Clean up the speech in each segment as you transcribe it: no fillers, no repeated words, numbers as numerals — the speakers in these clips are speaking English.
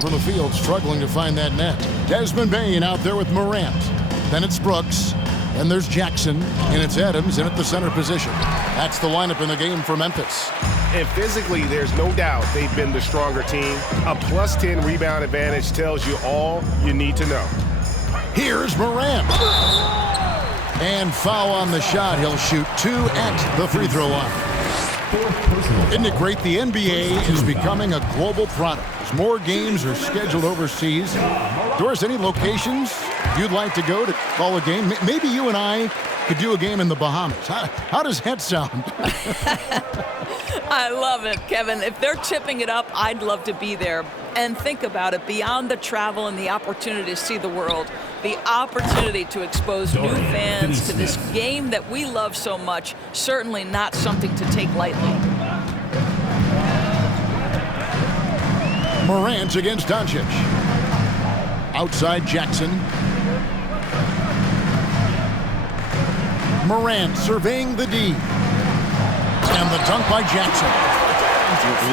from the field, struggling to find that net. Desmond Bane out there with Morant. Then it's Brooks. And there's Jackson. And it's Adams in at the center position. That's the lineup in the game for Memphis. And physically, there's no doubt they've been the stronger team. A +10 rebound advantage tells you all you need to know. Here's Morant. And foul on the shot. He'll shoot 2 at the free throw line. Isn't it great? The NBA is becoming a global product. As more games are scheduled overseas. Doris, any locations you'd like to go to call a game? Maybe you and I could do a game in the Bahamas. How does that sound? I love it, Kevin. If they're tipping it up, I'd love to be there. And think about it, beyond the travel and the opportunity to see the world, the opportunity to expose new fans to this game that we love so much, certainly not something to take lightly. Morant against Doncic. Outside Jackson. Morant surveying the D. And the dunk by Jackson.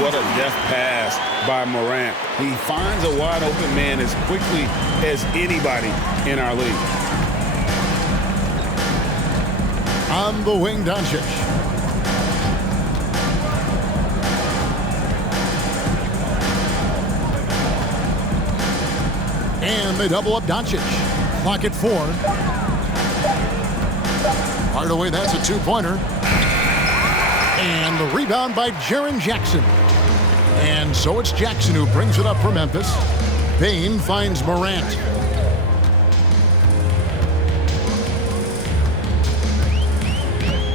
What a deft pass by Morant. He finds a wide open man as quickly as anybody in our league. On the wing, Doncic. And they double up Doncic. Clock at 4. Hardaway, that's a 2-pointer. And the rebound by Jaren Jackson. And so it's Jackson who brings it up for Memphis. Bane finds Morant.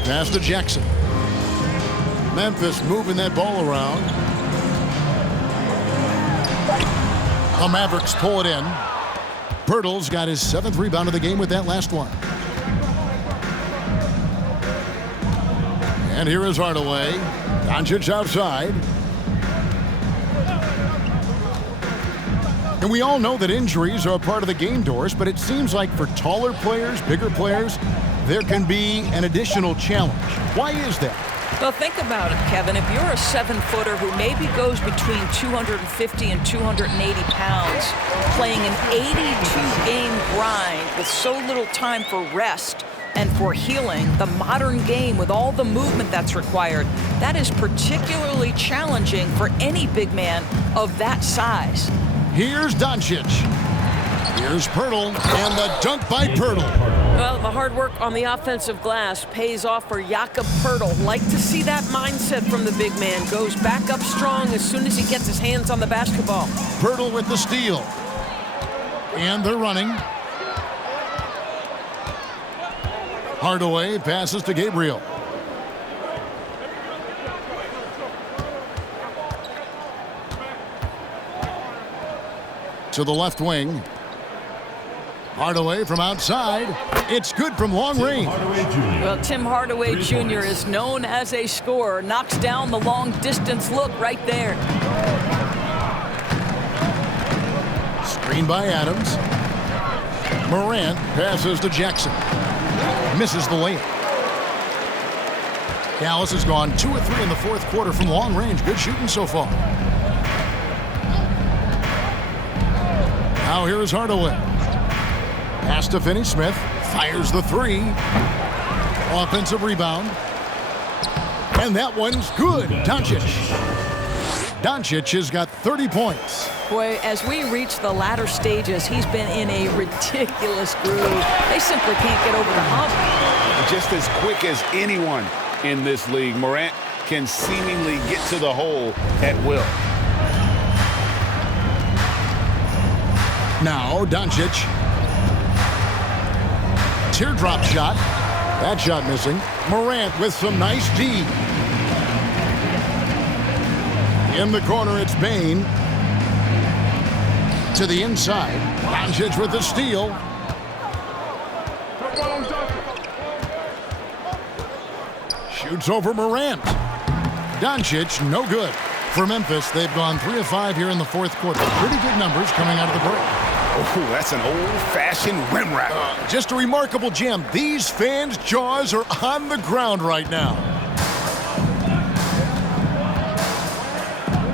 Pass to Jackson. Memphis moving that ball around. The Mavericks pull it in. Pirtle's got his 7th rebound of the game with that last one. And here is Hardaway. Doncic outside. And we all know that injuries are a part of the game, Doris, but it seems like for taller players, bigger players, there can be an additional challenge. Why is that? Well, think about it, Kevin. If you're a 7-footer who maybe goes between 250 and 280 pounds, playing an 82-game grind with so little time for rest and for healing, the modern game with all the movement that's required, that is particularly challenging for any big man of that size. Here's Doncic. Here's Pirtle, and the dunk by Pirtle. Well, the hard work on the offensive glass pays off for Jakob Pirtle. Like to see that mindset from the big man. Goes back up strong as soon as he gets his hands on the basketball. Pirtle with the steal. And they're running. Hardaway passes to Gabriel. To the left wing. Hardaway from outside. It's good from long range. Well, Tim Hardaway Jr. is known as a scorer. Knocks down the long distance look right there. Screen by Adams. Morant passes to Jackson. Misses the layup. Dallas has gone 2 of 3 in the 4th quarter from long range. Good shooting so far. Now here is Hardaway. Pass to Finney-Smith. Fires the 3. Offensive rebound. And that one's good. Doncic. Doncic has got 30 points. Boy, as we reach the latter stages, he's been in a ridiculous groove. They simply can't get over the hump. Just as quick as anyone in this league, Morant can seemingly get to the hole at will. Now, Doncic. Teardrop shot. That shot missing. Morant with some nice D. In the corner, it's Bane. To the inside. Doncic with the steal. Shoots over Morant. Doncic, no good. For Memphis, they've gone 3 of 5 here in the 4th quarter. Pretty good numbers coming out of the break. Oh, that's an old-fashioned rim wrap. Just a remarkable gem. These fans' jaws are on the ground right now.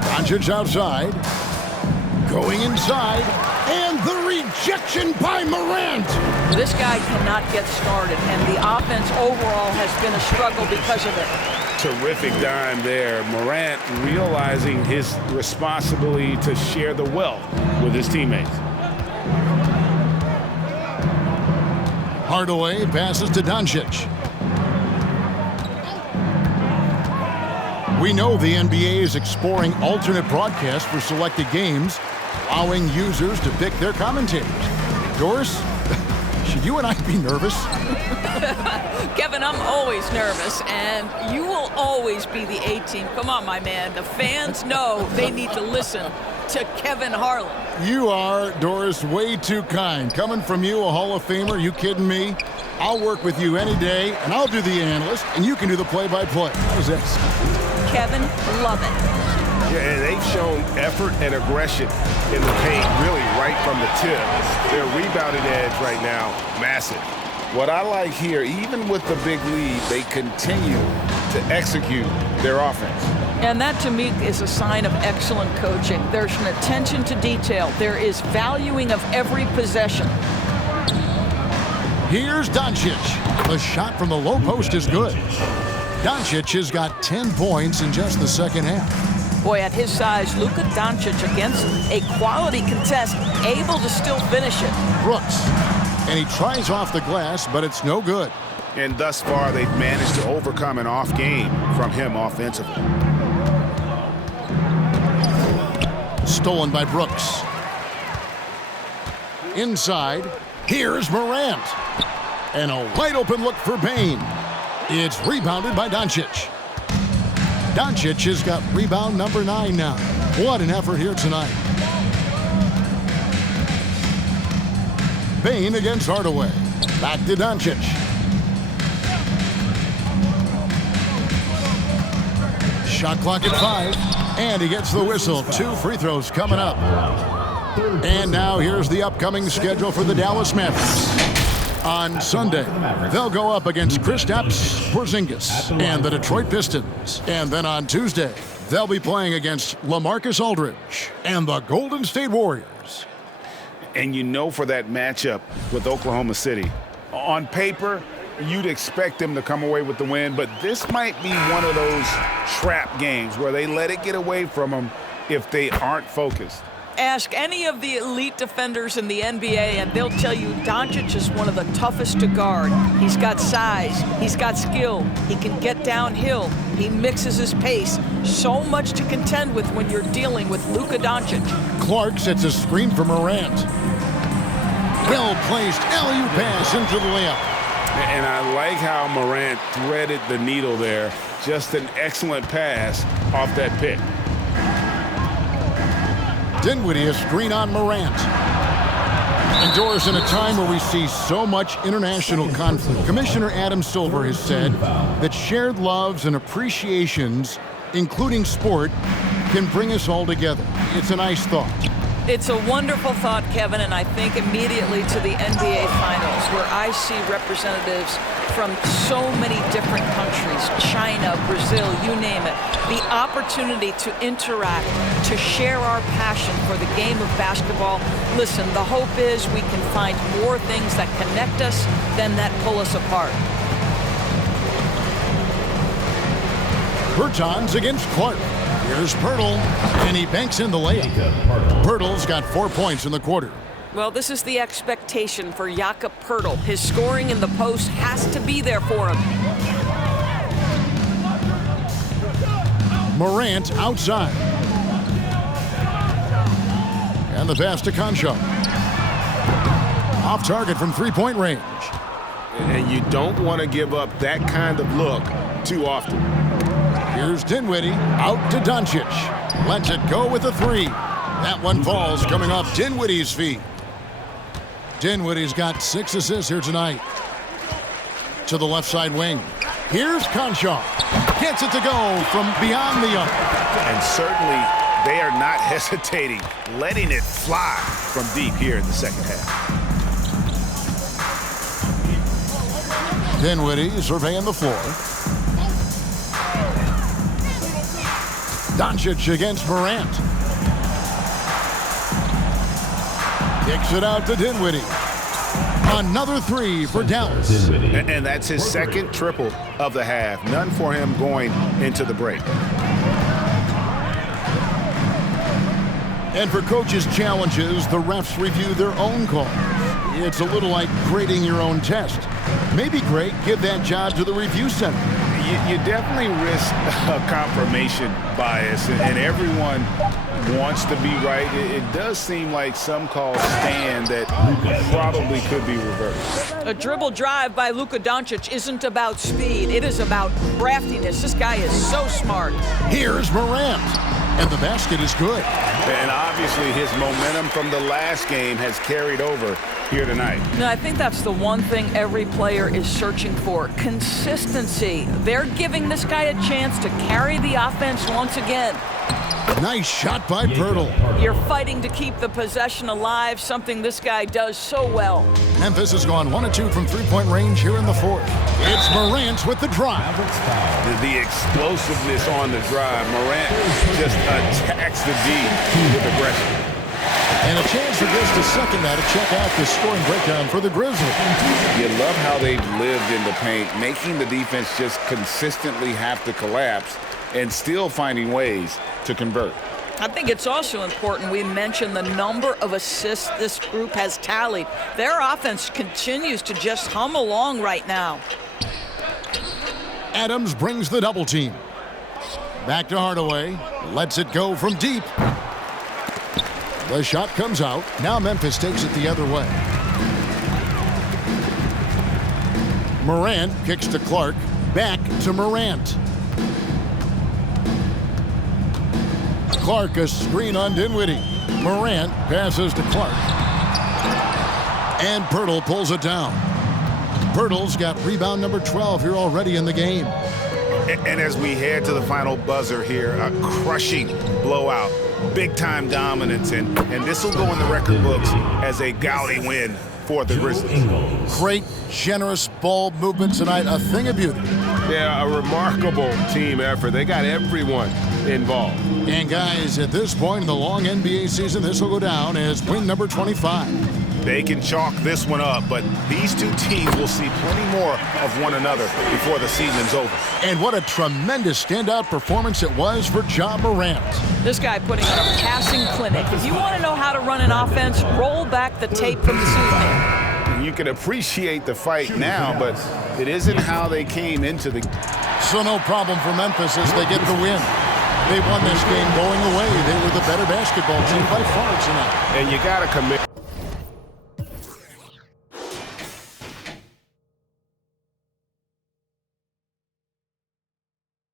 Doncic outside. Going inside, and the rejection by Morant. This guy cannot get started, and the offense overall has been a struggle because of it. Terrific dime there. Morant realizing his responsibility to share the wealth with his teammates. Hardaway passes to Doncic. We know the NBA is exploring alternate broadcasts for selected games, allowing users to pick their commentators. Doris, should you and I be nervous? Kevin, I'm always nervous, and you will always be the A-team. Come on, my man. The fans know they need to listen to Kevin Harlan. You are, Doris, way too kind. Coming from you, a Hall of Famer, you kidding me? I'll work with you any day, and I'll do the analyst, and you can do the play-by-play. How's this? Kevin, love it. Yeah, and they've shown effort and aggression in the paint, really right from the tip. Their rebounding edge right now, massive. What I like here, even with the big lead, they continue to execute their offense. And that, to me, is a sign of excellent coaching. There's an attention to detail. There is valuing of every possession. Here's Doncic. The shot from the low post is good. Doncic has got 10 points in just the second half. Boy, at his size, Luka Doncic against a quality contest, able to still finish it. Brooks. And he tries off the glass, but it's no good. And thus far, they've managed to overcome an off game from him offensively. Stolen by Brooks. Inside, here's Morant. And a wide open look for Payne. It's rebounded by Doncic. Doncic has got rebound number 9 now. What an effort here tonight. Payne against Hardaway. Back to Doncic. Shot clock at 5. And he gets the whistle. 2 free throws coming up. And now here's the upcoming schedule for the Dallas Mavericks. On Sunday, they'll go up against Kristaps Porzingis and the Detroit Pistons. And then on Tuesday, they'll be playing against LaMarcus Aldridge and the Golden State Warriors. And you know, for that matchup with Oklahoma City, on paper, you'd expect them to come away with the win, but this might be one of those trap games where they let it get away from them if they aren't focused. Ask any of the elite defenders in the NBA, and they'll tell you Doncic is one of the toughest to guard. He's got size. He's got skill. He can get downhill. He mixes his pace. So much to contend with when you're dealing with Luka Doncic. Clark sets a screen for Morant. Well-placed alley-oop pass into the layup. And I like how Morant threaded the needle there. Just an excellent pass off that pick. Dinwiddie a screen on Morant. And Doris, in a time where we see so much international conflict, Commissioner Adam Silver has said that shared loves and appreciations, including sport, can bring us all together. It's a nice thought. It's a wonderful thought, Kevin, and I think immediately to the NBA Finals, where I see representatives from so many different countries, China, Brazil, you name it. The opportunity to interact, to share our passion for the game of basketball. Listen, the hope is we can find more things that connect us than that pull us apart. Bertans against Clark. Here's Pirtle, and he banks in the layup. Pirtle's got 4 points in the quarter. Well, this is the expectation for Jakob Pirtle. His scoring in the post has to be there for him. Morant outside. And the pass to Concho. Off target from three-point range. And you don't want to give up that kind of look too often. Here's Dinwiddie out to Doncic. Lets it go with a 3. That one falls coming off Dinwiddie's feet. Dinwiddie's got 6 assists here tonight. To the left side wing. Here's Concho. Gets it to go from beyond the arc. And certainly they are not hesitating, letting it fly from deep here in the second half. Dinwiddie surveying the floor. Doncic against Morant. Kicks it out to Dinwiddie. Another three for Dallas. And that's his second triple of the half. None for him going into the break. And for coaches' challenges, the refs review their own calls. It's a little like grading your own test. Maybe great, give that job to the review center. You definitely risk a confirmation bias, and everyone wants to be right. It does seem like some calls stand that probably could be reversed. A dribble drive by Luka Doncic isn't about speed. It is about craftiness. This guy is so smart. Here's Morant. And the basket is good. And obviously his momentum from the last game has carried over here tonight. No, I think that's the one thing every player is searching for. Consistency. They're giving this guy a chance to carry the offense once again. Nice shot by Pirtle. You're fighting to keep the possession alive, something this guy does so well. Memphis has gone 1 of 2 from three-point range here in the fourth. It's Morant with the drive. The explosiveness on the drive. Morant just attacks the D with aggression. And a chance for just a second now to check out the scoring breakdown for the Grizzlies. You love how they've lived in the paint, making the defense just consistently have to collapse and still finding ways to convert. I think it's also important we mention the number of assists this group has tallied. Their offense continues to just hum along right now. Adams brings the double team. Back to Hardaway. Lets it go from deep. The shot comes out. Now Memphis takes it the other way. Morant kicks to Clark. Back to Morant. Clark a screen on Dinwiddie. Morant passes to Clark. And Pirtle pulls it down. Pirtle's got rebound number 12 here already in the game. And as we head to the final buzzer here, a crushing blowout, big-time dominance, and this will go in the record books as a gaudy win for the Grizzlies. Great, generous ball movement tonight, a thing of beauty. Yeah, a remarkable team effort. They got everyone involved. And guys, at this point in the long NBA season, this will go down as win number 25. They can chalk this one up, but these two teams will see plenty more of one another before the season's over. And what a tremendous standout performance it was for Ja Morant. This guy putting on a passing clinic. If you want to know how to run an offense, roll back the tape from this evening. You can appreciate the fight now, but it isn't how they came into the... So no problem for Memphis as they get the win. They won this game going away. They were the better basketball team by far tonight. And you got to commit